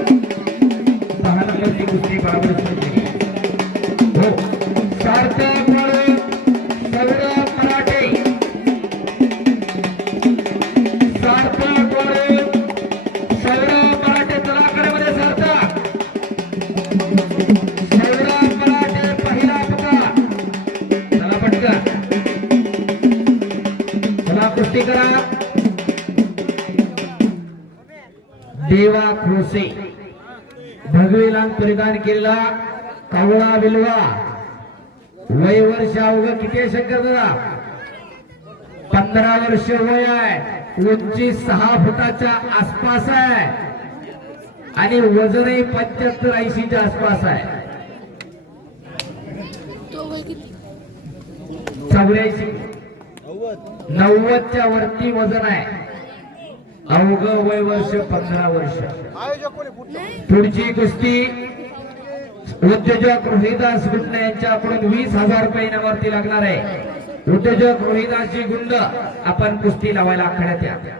सहा नंबरची कुस्ती सार्थक सौरभ मराठे सार्थक सौरभ मराठे सार्थक सौरभ मराठे पहिला चला चला कुस्ती करा देवा खोसे. भगवीला परिधान केलेला कावळा बिलवा वय वर्ष अवघ किती शंकर दादा? पंधरा वर्ष वय आहे. उंची सहा फुटाच्या आसपास आहे. आणि वजनही पंच्याहत्तर ऐंशीच्या आसपास आहे. चौऱ्याऐंशी. नव्वदच्या वरती वजन आहे. अवघ वय वर्ष पंधरा वर्ष. पुढची कुस्ती उद्योजक रोहिदास गुंड यांच्याकडून वीस हजार रुपये इनामावरती लागणार आहे. उद्योजक रोहिदासजी गुंड आपण कुस्ती लावायला आखाड्यात या.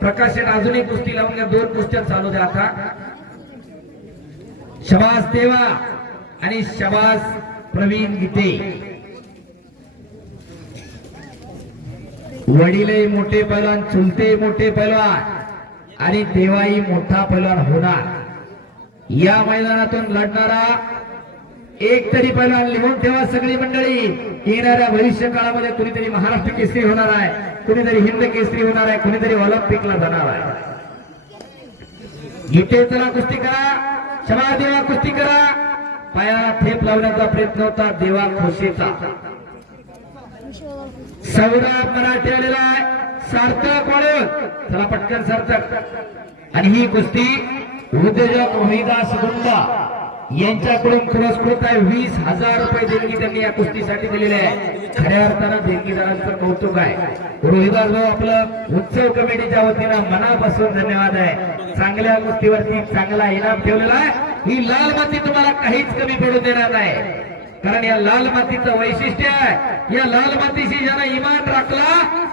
प्रकाशन अजूनही कुस्ती लावून घ्या दोन कुस्त्या चालू द्या आता. शबास देवा आणि शबास प्रवीण गीते. वडीलही मोठे पैलवान चुलते मोठे पैलवान आणि देवाही मोठा पैलवान होणार. या मैदानातून लढणारा एक तरी पैलवान लिहून ठेवा सगळी मंडळी. येणाऱ्या भविष्य काळामध्ये कुणीतरी महाराष्ट्र केसरी होणार आहे कुणीतरी हिंद केसरी होणार आहे कुणीतरी ऑलिम्पिकला जाणार आहे. गीते चला कुस्ती करा क्षमा देवा कुस्ती करा. पायाला थेप लावण्याचा प्रयत्न होता देवा खुशीचा सौरभ मराठी आलेला आहे. सार्थक म्हणून. चला पटकन सार्थक. आणि ही कुस्ती उद्योजक रोहिदास गुंडा यांच्याकडून पुरस्कृत आहे. वीस हजार रुपये देणगी त्यांनी या कुस्तीसाठी दिलेले आहे. खऱ्या अर्थानं देणगीदारांचं कौतुक आहे. रोहिदास भाऊ आपलं उत्सव कमिटीच्या वतीनं मनापासून धन्यवाद आहे. चांगल्या कुस्तीवरती चांगला इनाम ठेवलेला आहे. ही लाल माती तुम्हाला काहीच कमी पडून देणार नाही. कारण या लाल मातीचं वैशिष्ट्य आहे. या लाल मातीशी ज्यानं इमान राखला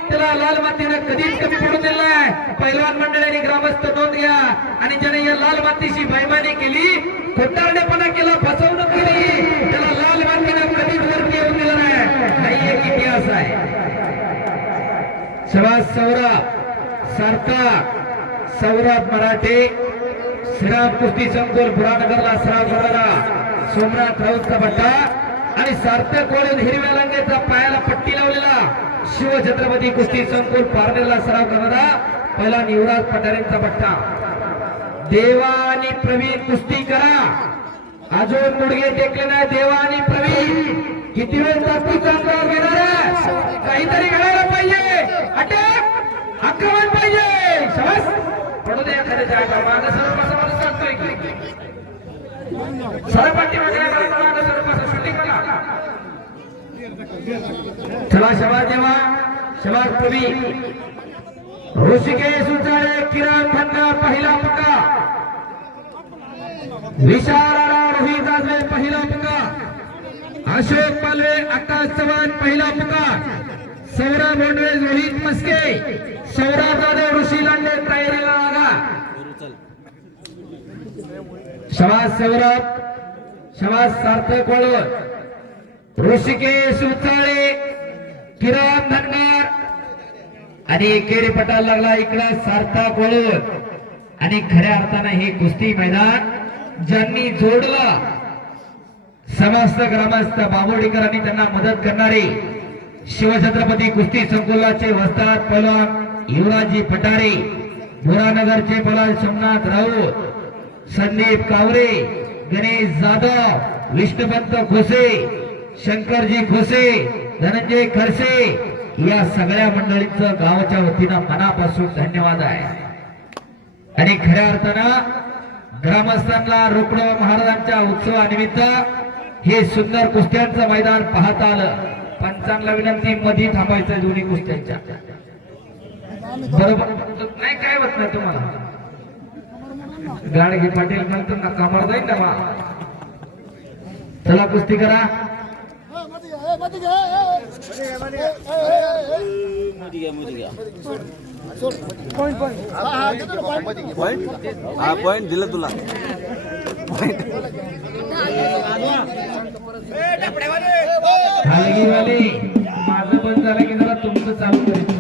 त्याला लाल मातीनं कधीच कमी पडू दिलं नाही. पैलवान मंडळाने ग्रामस्थ नोंद घ्या. आणि ज्याने या लाल मातीशी बैमानी केली खोटारडेपणा केला फसवणूक केली त्याला लाल मातीनं कधीच वरती येऊन दिलं नाही. एक इतिहास आहे. शबास सौरभ सार्थक सौरभ मराठे श्रीराम कुस्ती संकुल बुरानगरला सराव करणारा सोमनाथ राऊतचा पट्टा आणि सार्थक वळून हिरव्या रंगाचा पायाला पट्टी लावलेला शिवछत्रपती कुस्ती संकुल पारनेरला सराव करणारा पहिला युवराज पठारेंचा पट्टा. देवा आणि प्रवीण कुस्ती करा. अजून मुडगे टेकले नाही देवा आणि प्रवीण. किती वेळ ताकदीचा अंगावर घेणार काहीतरी घडायला पाहिजे. अटक आक्रमण पाहिजे. पडू दे एखाद्या जागा सर्व माणूस सांगतोय की चला शबाज जेव्हा शबाज प्रवीण ऋषिकेश उचाळे किरण खंडा पहिला पक्का विशाल रोहित आजवे पहिला पक्का अशोक पालवे आकाश चव्हाण पहिला पुकार सौरभ बोंडवे रोहित मस्के सौरभ जाधव ऋषी लांडे तयारीला लागा. शबाज सौरभ शबाज सार्थक वळवत ऋषिकेश उचाळे किरण धनगार आणि एकेरी पटायला लागला इकडं सार्थक वळवत आणि खऱ्या अर्थानं हे कुस्ती मैदान ज्यांनी जोडलं समस्त ग्रामस्थ बाबोडीकरांनी त्यांना मदत करणारे शिवछत्रपती कुस्ती संकुलाचे वस्ताद पलवान युवराजी पटारे बोरानगरचे पलवान सोमनाथ राऊत संदीप कावरे गणेश जाधव विष्णुपंत खोसे शंकरजी खोसे धनंजय खरसे या सगळ्या मंडळींचं गावाच्या वतीनं मनापासून धन्यवाद आहे. आणि खऱ्या अर्थानं ग्रामस्थांना रोकडो महाराजांच्या उत्सवानिमित्त हे सुंदर कुस्त्यांचं मैदान पाहता आलं. पंचांना विनंती मध्ये थांबायचं दोन्ही कुस्त्यांच्या. बरोबर? नाही काय होत नाही तुम्हाला? गाणगी पाटील नंतर ना कामावर जाईल ना चला कुस्ती करा. हा पॉइंट दिलं तुला. माझं पण झालं की जरा तुमचं चालू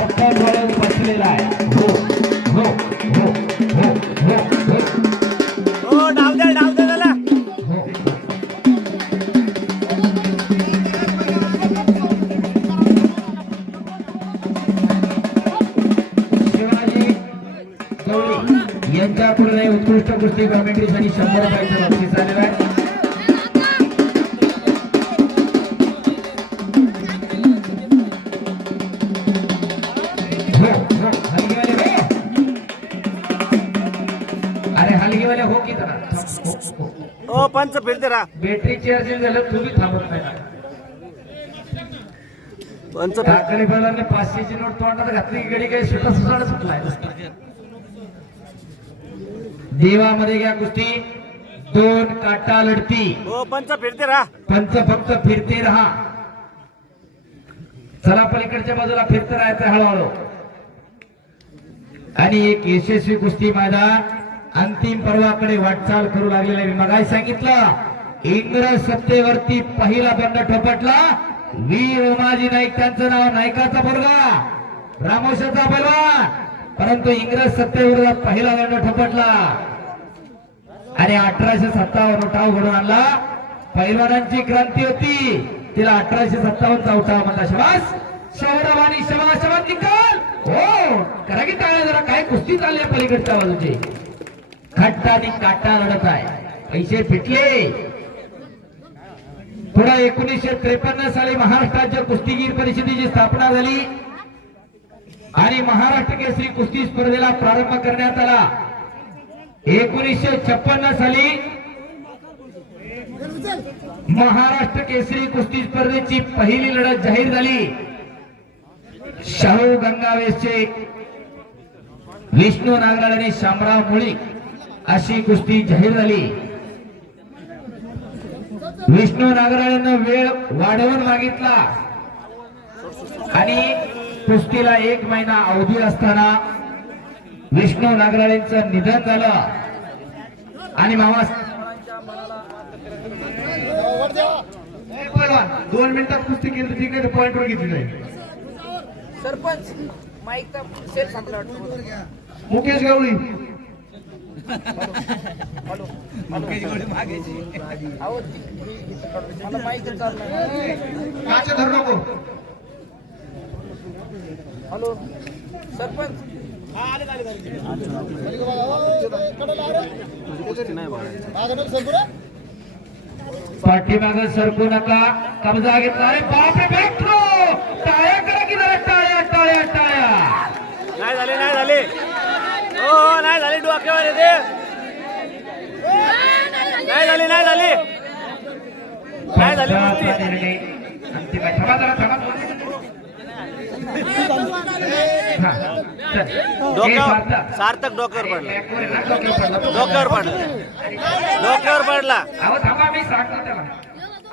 वळून बसलेला आहे. हो हो हो हो हो हो. डाव द्या डाव द्या त्याला. शिवाजी गवळी यांच्याकडून उत्कृष्ट कुस्ती कॉमेंट्रीसाठी शंभर रुपयाचं बक्षीस आलेलं आहे पंच फिरते राहा बॅटरी चार्जिंग झालं तुम्ही थांबत नाही. ना पंच टाकळी बैलांनी पाचशेची नोट तोंडात घातली की गडी काही सुटा सुटाड सुटलाय. देवामध्ये घ्या कुस्ती. दोन काटा लढती. हो पंच फिरते राहा पंच फक्त फिरते राहा. चला पलीकडच्या बाजूला फिरत राहायचं हळूहळू. आणि एक यशस्वी कुस्ती मैदान. अंतिम पर्वाकडे वाटचाल करू लागलेले मी मगाय सांगितलं इंग्रज सत्तेवरती पहिला बंड ठोपटला. वीर उमाजी नाईक त्यांचं नाव नायकाचा पोरगा रामोशाचा पैलवान परंतु इंग्रज सत्तेवर पहिला बंड ठोपटला. आणि अठराशे सत्तावन्न उठाव घडून आणला. पैलवानांची क्रांती होती. तिला अठराशे सत्तावन्नचा उठाव म्हणता शवास शौरवानी शबा शबा निकाल. हो करा की टाळ्या जरा काय कुस्ती चालली पलीकडच्या बाजूची. खट्टा आणि काटा लढत आहे. पैसे फिटले. पुढे एकोणीसशे त्रेपन्न साली महाराष्ट्र राज्य कुस्तीगीर परिषदेची स्थापना झाली. आणि महाराष्ट्र केसरी कुस्ती स्पर्धेला प्रारंभ करण्यात आला. एकोणीसशे छप्पन्न साली महाराष्ट्र केसरी कुस्ती स्पर्धेची पहिली लढत जाहीर झाली. शाहू गंगावेशचे विष्णू नागराळ आणि शामराव मुळी अशी कुस्ती जाहीर झाली. विष्णू नागराळानं वेळ वाढवून मागितला. आणि कुस्तीला एक महिना अवधी असताना विष्णू नागराळेंचं निधन झालं. आणि मामा दोन मिनिटात कुस्ती केली ठीक आहे पॉइंटवर घेतली नाही सरपंच वाटतं. मुकेश गवळी. मला माईक चालणार काचे धरू नको. हॅलो सरपंच. पाठीमाग सरकू नका. कब्जा घेतला. अरे बापरे बॅक्ट्रो टाळ्या करा की जरा टाळ्या टाळ्या टाळ्या नाही झाले नाही झाले हो हो नाही झाले डोक्यावर येते नाही झाली नाही झाली. नाही झाली जरा डोक्यावर सार्थक. डोक्यावर पडला. डोक्यावर पडला. डोक्यावर पडला. अहो थांबा मी सांगतो त्याला.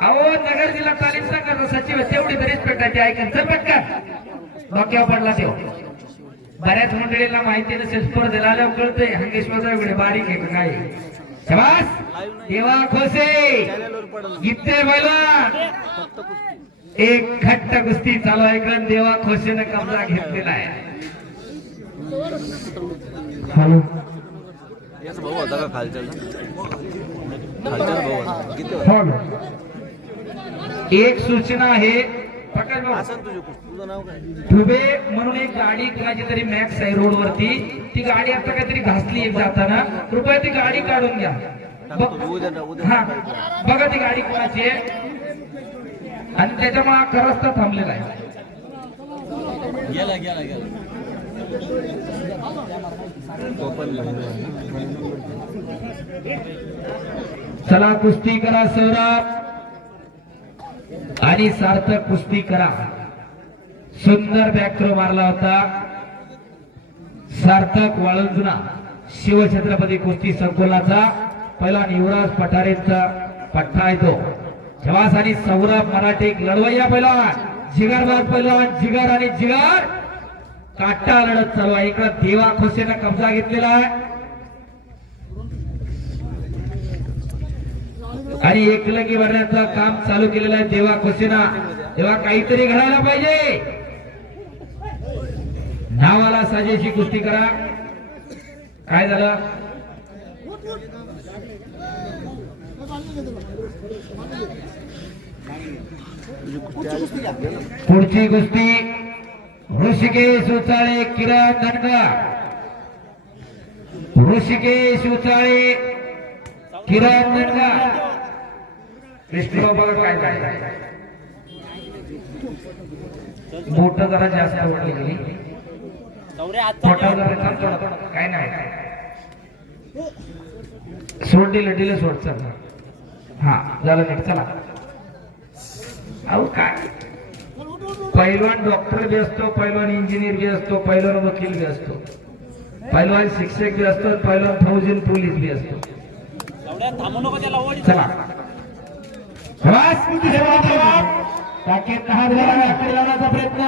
अहो नगर जिल्हा तालीम सचिव तेवढी तरीच पेटायची ऐकन. चल पटकन. डोक्यावर पडला तेव्हा बऱ्याच मंडळीला माहिती नसेल स्पर्धेला आल्यावर कळतंय हंगेश्वरचा वेगळे बारीक आहे का काय. शबास! देवा खोसे! गीते बैलवान एक घट्ट कुस्ती चालू आहे कारण देवा खोसेनं कब्जा घेतलेला आहे. हॅलो? एक सूचना आहे ठुबे म्हणून एक गाडी कुणाची तरी मॅक्स आहे रोड वरती ती गाडी आता काहीतरी घासली एक जाताना. कृपया ती गाडी काढून घ्या. हा. बघा ती गाडी कोणाची आहे. आणि त्याच्यामुळे हा रस्ता थांबलेला आहे. चला कुस्ती करा सौरभ. आणि सार्थक कुस्ती करा. सुंदर बॅक्रो मारला होता. सार्थक वाळंजुना शिवछत्रपती कुस्ती संकुलाचा पहिला युवराज पठारेंचा पठ्ठा येतो. जवास आणि सौरभ मराठे लढवय्या पहिलवान जिगरबाज पहिलवान जिगर आणि जिगर. काटा लढत चालू आहे. इकडं देवा खोसेनं कब्जा घेतलेला आहे. आणि एकलगी भरण्याचं काम चालू केलेलं आहे देवा खुशीना तेव्हा काहीतरी घडायला पाहिजे. नावाला साजेशी कुस्ती करा. काय झालं? पुढची कुस्ती ऋषिकेश उचाळे किरण दंडगा ऋषिकेश उचाळे किरण दंडगा कृष्ण बघा काय काय मोठ जरा जास्त वाटली गेली. जरा. काय नाही. सोड दिलं दिलं सोड चल. हा झालं नाही चला. अहो काय? पैलवान डॉक्टर बी असतो पैलवान इंजिनियर बी असतो पैलवान वकील बी असतो. पैलवान शिक्षक बी असतो पैलवान फौजी पोलीस बी असतो. चला. बस, अरे वा, वा, वा. टाकेत हात घाला, टाकेत लावण्याचा प्रयत्न।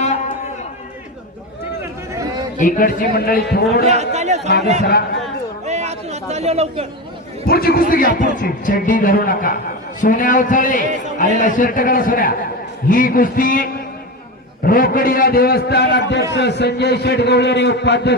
इकडची मंडळी थोडं मागे सरा। पुढची कुस्ती घ्या पुढची। चड्डी धरू नका। सोन्या अवथळे आलेला शर्ट करा सोन्या. ही कुस्ती रोकडिया देवस्थान अध्यक्ष संजय शेठ गवळे आणि उपाध्यक्ष